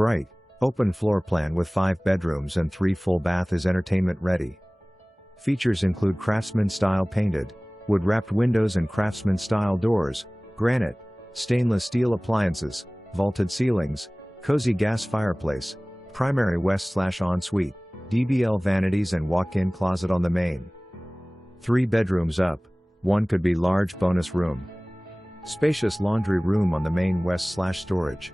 bright, open floor plan with 5 bedrooms and 3 full bath is entertainment ready. Features include Craftsman-style painted, wood-wrapped windows and Craftsman-style doors, granite, stainless steel appliances, vaulted ceilings, cozy gas fireplace, primary west/ensuite, DBL vanities and walk-in closet on the main. 3 bedrooms up, 1 could be large bonus room. Spacious laundry room on the main west/storage.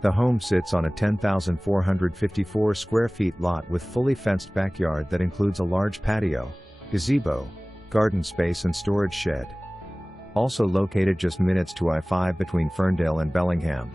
The home sits on a 10,454 square feet lot with fully fenced backyard that includes a large patio, gazebo, garden space and storage shed. Also located just minutes to I-5 between Ferndale and Bellingham.